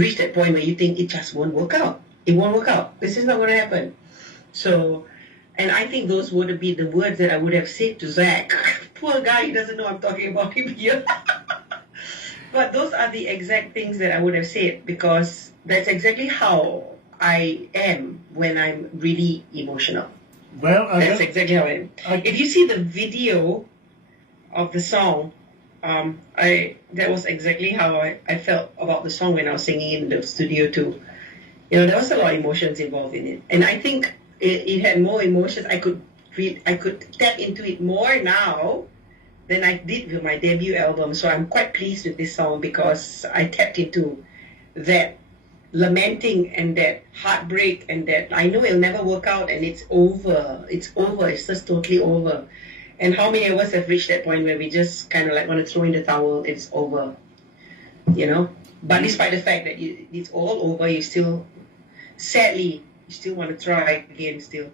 reach that point where you think it just won't work out. It won't work out. This is not going to happen. So, and I think those would be the words that I would have said to Zach. Poor guy, he doesn't know I'm talking about him here. But those are the exact things that I would have said, because that's exactly how I am when I'm really emotional. Well, That's exactly how I am. If you see the video of the song, that was exactly how I felt about the song when I was singing in the studio too. You know, there was a lot of emotions involved in it, and I think it had more emotions. I could tap into it more now than I did with my debut album. So I'm quite pleased with this song because I tapped into that lamenting and that heartbreak and that I know it'll never work out and it's over. It's over. It's just totally over. And how many of us have reached that point where we just kind of like want to throw in the towel? It's over, you know. But despite the fact that it's all over, you still, sadly, you still want to try again still.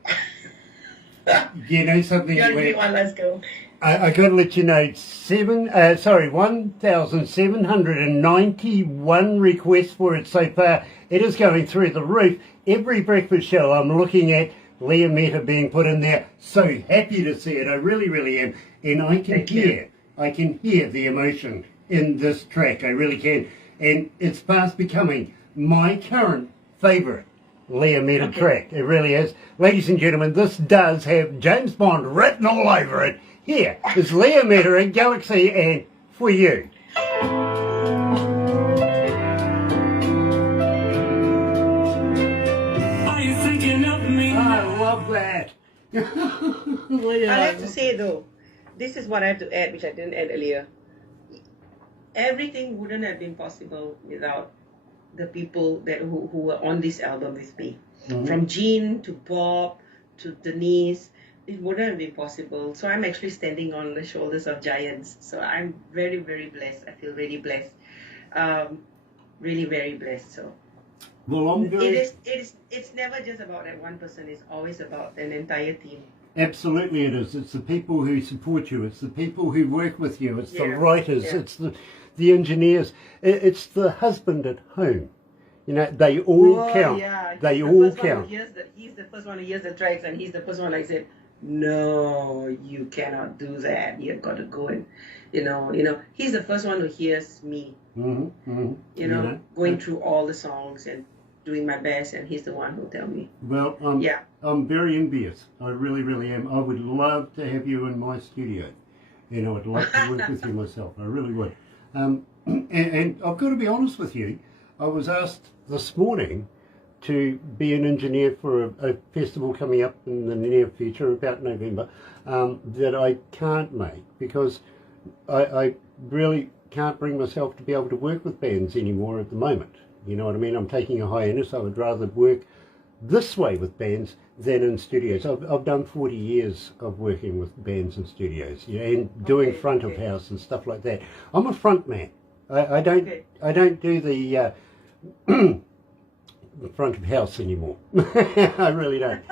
you know something? You want to give me one last go? I got to let you know, 1,791 requests for it so far. It is going through the roof. Every breakfast show I'm looking at Lyia Meta being put in there. So happy to see it. I really, really am. And I can hear the emotion in this track. I really can. And it's fast becoming my current favourite Lyia Meta track. It really is. Ladies and gentlemen, this does have James Bond written all over it. Here is Lyia Meta at Galaxy and For You. Are you thinking of me? I love that. Lyia. I have to say though, this is what I have to add, which I didn't add earlier. Everything wouldn't have been possible without the people who were on this album with me. Mm-hmm. From Jean to Bob to Denise it wouldn't have been possible. So I'm actually standing on the shoulders of giants. So I'm very, very blessed. I feel really blessed. Really very blessed. So Well, I'm very... it's never just about that one person. It's always about an entire team. Absolutely it is. It's the people who support you. It's the people who work with you. It's the Yeah, writers. yeah. It's the engineers. It's the husband at home. You know, they all count. Yeah. They He's the all first one who count. he's the first one who hears the tracks, and he's the first one like said, "No, you cannot do that. You've got to go and, you know." He's the first one who hears me. You know, going through all the songs and doing my best, and he's the one who'll tell me. Well, I'm very envious. I really, really am. I would love to have you in my studio. You know, I'd love to work with you myself. I really would. And I've got to be honest with you. I was asked this morning to be an engineer for a festival coming up in the near future, about November, that I can't make because I really can't bring myself to be able to work with bands anymore at the moment. You know what I mean? I'm taking a hiatus. I would rather work this way with bands than in studios. I've done 40 years of working with bands in studios, you know, and doing front of house and stuff like that. I'm a front man. I don't do the front of house anymore. I really don't.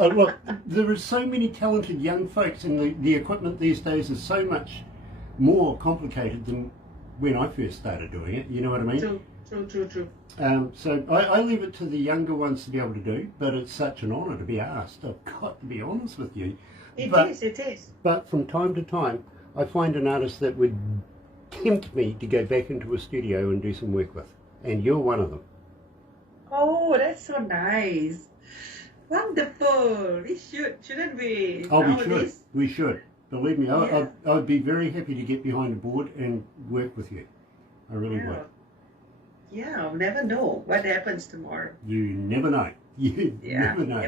Look, there are so many talented young folks, and the equipment these days is so much more complicated than when I first started doing it. You know what I mean? True. So I leave it to the younger ones to be able to do, but it's such an honour to be asked. I've got to be honest with you. It is. But from time to time, I find an artist that would tempt me to go back into a studio and do some work with, and you're one of them. Oh, that's so nice. Wonderful. We shouldn't we? Oh, Nowadays? we should. Believe me, Yeah. I'd be very happy to get behind a board and work with you. I really Yeah. would. Yeah, I'll never know what happens tomorrow. You never know. You Yeah. never know.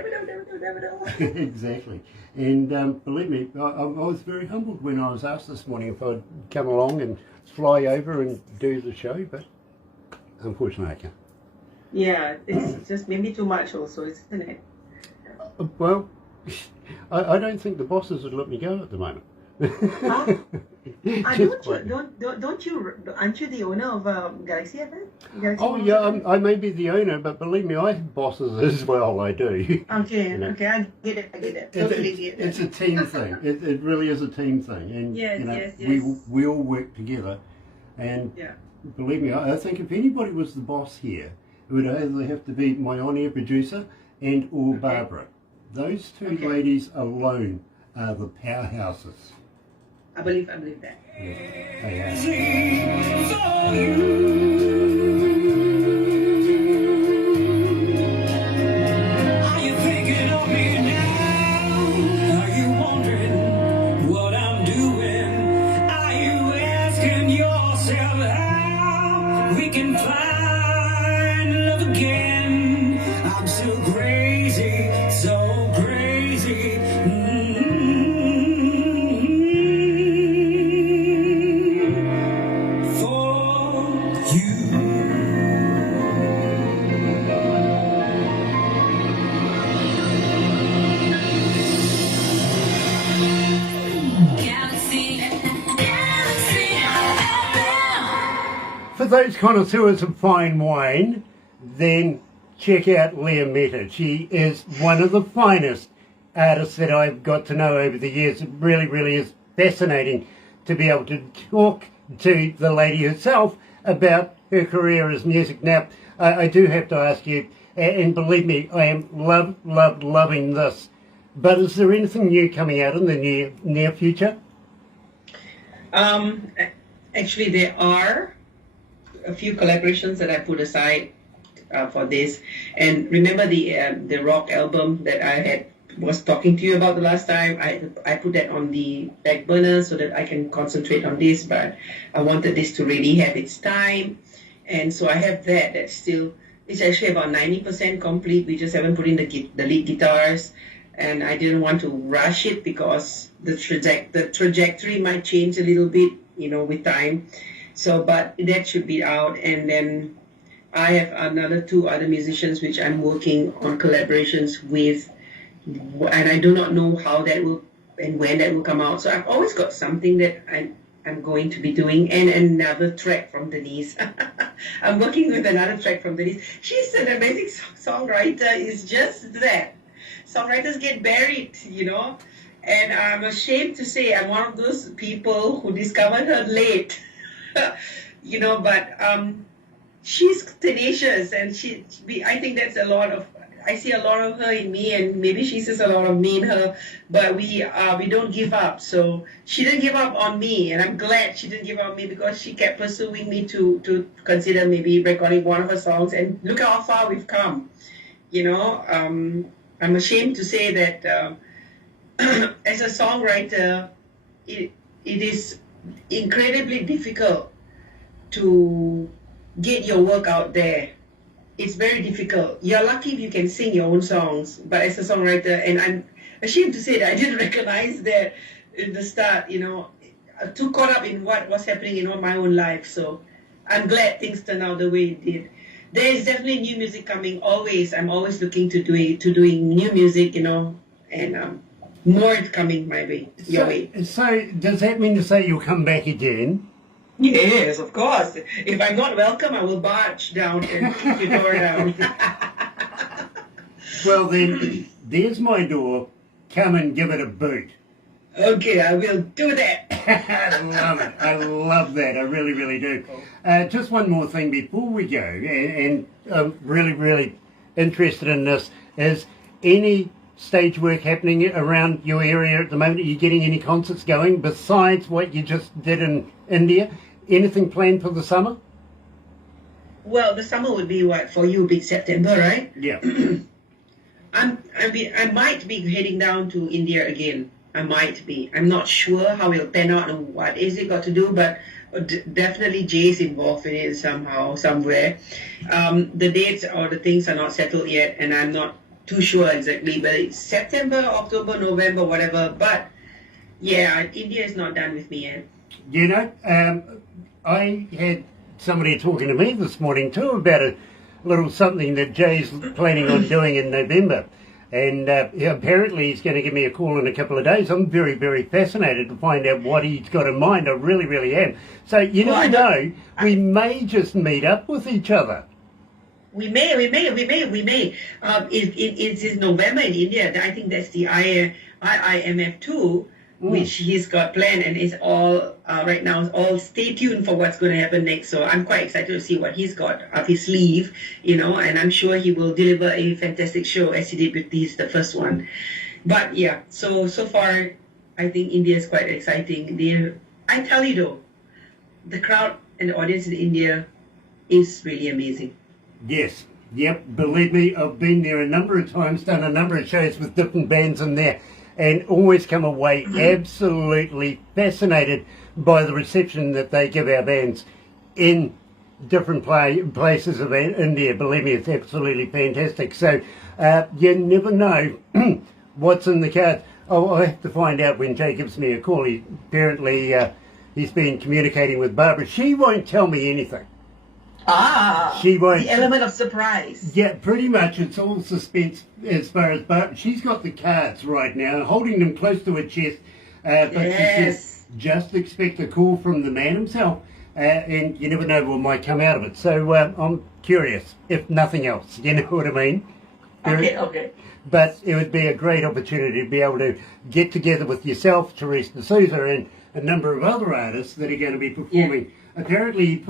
Never know. Exactly. And believe me, I was very humbled when I was asked this morning if I'd come along and fly over and do the show, but unfortunately I can't. Yeah, it's just maybe too much also, isn't it? Well, I don't think the bosses would let me go at the moment. Huh? Just wait. Aren't you the owner of Galaxy FM? Galaxy Oh yeah, I may be the owner, but believe me, I have bosses as well. I do. Okay, You know. okay, I get it. Totally get it. It's a team thing. It really is a team thing, and Yes, you know, yes. we all work together. And Yeah. believe me, I think if anybody was the boss here, it would either have to be my on-air producer and or Okay. Barbara. Those two Okay. ladies alone are the powerhouses. I believe that. Yeah, they are. Are you thinking of me now? Are you wondering what I'm doing? Are you asking yourself how we can find love again? I'm so crazy, so crazy. For you. Galaxy, Galaxy FM. For those connoisseurs of fine wine, then check out Lyia Meta. She is one of the finest artists that I've got to know over the years. It really, really is fascinating to be able to talk to the lady herself about her career as music. Now, I do have to ask you, and believe me, I am loving this, but is there anything new coming out in the near future? Actually, there are a few collaborations that I put aside for this. And remember the rock album that I was talking to you about the last time? I put that on the back burner so that I can concentrate on this, but I wanted this to really have its time. And so I have that's still, it's actually about 90% complete. We just haven't put in the lead guitars. And I didn't want to rush it because the trajectory might change a little bit, with time. So, but that should be out. And then I have two other musicians which I'm working on collaborations with and I do not know how that will and when that will come out. So I've always got something that I'm going to be doing, and another track from Denise. I'm working with another track from Denise. She's an amazing songwriter. It's just that songwriters get buried, and I'm ashamed to say I'm one of those people who discovered her late, but she's tenacious, and I think that's I see a lot of her in me, and maybe she sees a lot of me in her, but we don't give up. So she didn't give up on me, and I'm glad she didn't give up on me, because she kept pursuing me to consider maybe recording one of her songs, and look how far we've come. I'm ashamed to say that as a songwriter, it is incredibly difficult to get your work out there. It's very difficult. You're lucky if you can sing your own songs, but as a songwriter, and I'm ashamed to say that I didn't recognize that in the start, too caught up in what was happening in my own life. So I'm glad things turned out the way it did. There is definitely new music coming always. I'm always looking to doing new music, and more is coming my way, your way. So does that mean to say you'll come back again? Yes, of course. If I'm not welcome, I will barge down and kick your door down. Well then, there's my door. Come and give it a boot. Okay, I will do that. I love it. I love that. I really, really do. Just one more thing before we go, and I'm really, really interested in this. Is any stage work happening around your area at the moment? Are you getting any concerts going besides what you just did in India? Anything planned for the summer? Well, the summer would be what for you? Be September, right? Yeah. I might be heading down to India again. I might be. I'm not sure how it'll pan out and what is it got to do, but definitely Jay's involved in it somehow, somewhere. The dates or the things are not settled yet, and I'm not too sure exactly, but it's September, October, November, whatever. But yeah, India is not done with me yet. I had somebody talking to me this morning too about a little something that Jay's planning on doing in November. And apparently he's going to give me a call in a couple of days. I'm very, very fascinated to find out what he's got in mind. I really, really am. So you never know, we may just meet up with each other. We may. It's in November in India. I think that's the IIMF 2, which he's got planned, and it's all right now. It's all stay tuned for what's going to happen next. So I'm quite excited to see what he's got up his sleeve, and I'm sure he will deliver a fantastic show as he did with the first one. But yeah, so far, I think India is quite exciting. I tell you though, the crowd and the audience in India is really amazing. Yes, yep, believe me, I've been there a number of times, done a number of shows with different bands in there, and always come away absolutely fascinated by the reception that they give our bands in different places of India. Believe me, it's absolutely fantastic. So you never know what's in the cards. Oh, I'll have to find out when Jay gives me a call. Apparently he's been communicating with Barbara. She won't tell me anything. She won't. The element of surprise. Yeah, pretty much. It's all suspense as far as Barbara. She's got the cards right now, holding them close to her chest. But she says, just expect a call from the man himself, and you never know what might come out of it. So I'm curious, if nothing else. You know what I mean? Okay. But it would be a great opportunity to be able to get together with yourself, Teresa D'Souza, and a number of other artists that are going to be performing. Yeah. Apparently he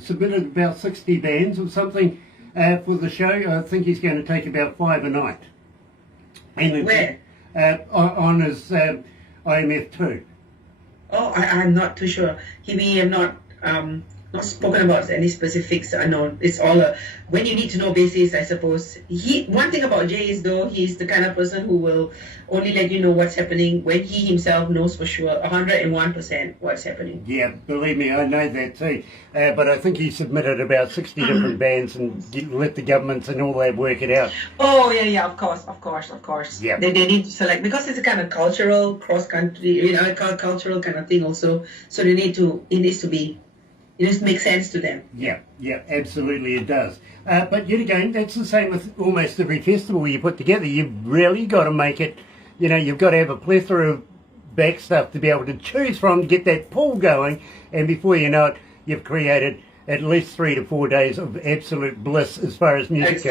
submitted about 60 bands or something for the show. I think he's going to take about 5 a night. And where? On his IMF 2. Oh, I'm not too sure. He may have not spoken about any specifics. I know it's all when you need to know basis, I suppose. One thing about Jay is though, he's the kind of person who will only let you know what's happening when he himself knows for sure 101% what's happening. Yeah, believe me, I know that too. But I think he submitted about 60 different bands and let the governments and all that work it out. Oh yeah, of course. Yeah. They need to select because it's a kind of cultural cross country, cultural kind of thing also. So it needs to be it just makes sense to them. Yeah, yeah, absolutely it does. But yet again, that's the same with almost every festival you put together. You've really got to make it, you know, you've got to have a plethora of back stuff to be able to choose from to get that pool going, and before you know it, you've created at least 3 to 4 days of absolute bliss as far as music goes.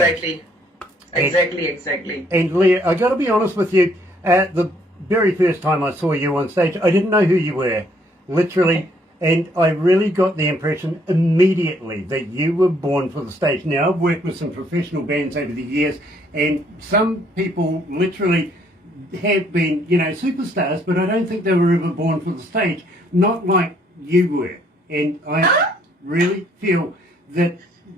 Exactly. And Lyia, I got to be honest with you, the very first time I saw you on stage, I didn't know who you were, literally, and I really got the impression immediately that you were born for the stage. Now, I've worked with some professional bands over the years, and some people literally have been, you know, superstars, but I don't think they were ever born for the stage, not like you were. And I really feel that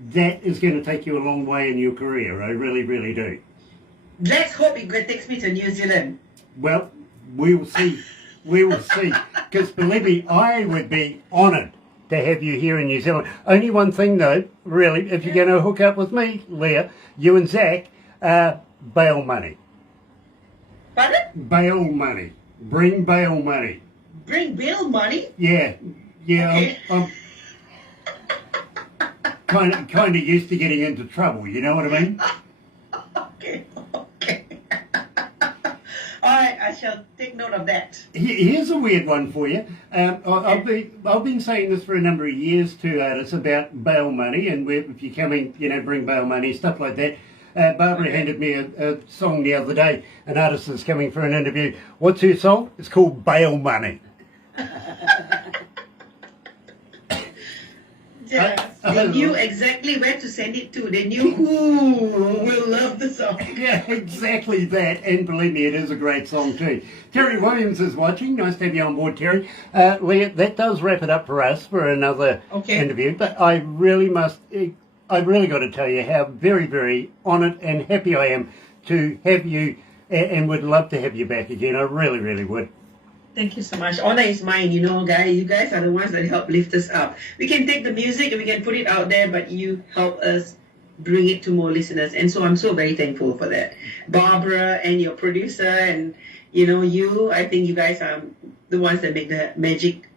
that is going to take you a long way in your career. I really, really do. Let's hope it takes me to New Zealand. Well, we will see. We will see. Because believe me, I would be honoured to have you here in New Zealand. Only one thing though, really, if you're going to hook up with me, Lyia, you and Zach, bail money. Pardon? Bail money. Bring bail money. Bring bail money? Yeah. Okay. I'm kind of used to getting into trouble, you know what I mean? Okay. Alright, I shall take note of that. Here's a weird one for you. I've been saying this for a number of years to artists about bail money, and if you're coming, you know, bring bail money, stuff like that. Barbara handed me a song the other day. An artist is coming for an interview. What's her song? It's called Bail Money. They knew exactly where to send it to. They knew who will love the song. Yeah, exactly that. And believe me, it is a great song too. Terry Williams is watching. Nice to have you on board, Terry. Lyia, that does wrap it up for us for another interview. But I really got to tell you how very, very honoured and happy I am to have you, and would love to have you back again. I really, really would. Thank you so much. Honor is mine, you know, guys. You guys are the ones that help lift us up. We can take the music and we can put it out there, but you help us bring it to more listeners. And so I'm so very thankful for that. Barbara and your producer and, you know, you, I think you guys are the ones that make the magic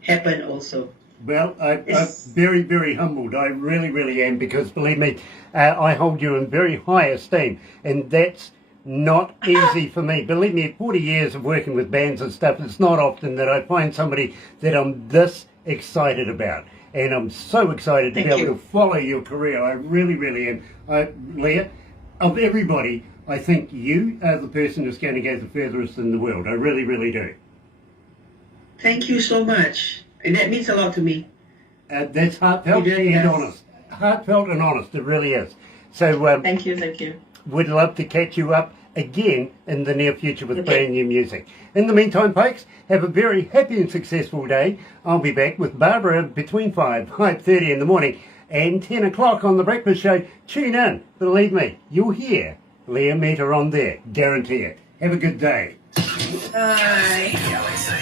happen also. Well, I'm very, very humbled. I really, really am, because believe me, I hold you in very high esteem, and that's not easy for me. Believe me, 40 years of working with bands and stuff, it's not often that I find somebody that I'm this excited about. And I'm so excited to be able to follow your career. I really, really am. Lyia, of everybody, I think you are the person who's going to go the furthest in the world. I really, really do. Thank you so much. And that means a lot to me. That's heartfelt and honest. Heartfelt and honest, it really is. So thank you. We'd love to catch you up again in the near future with brand new music. In the meantime, folks, have a very happy and successful day. I'll be back with Barbara between 5:30 in the morning and 10 o'clock on The Breakfast Show. Tune in. Believe me, you'll hear Lyia Meta on there. Guarantee it. Have a good day. Bye. Galaxy.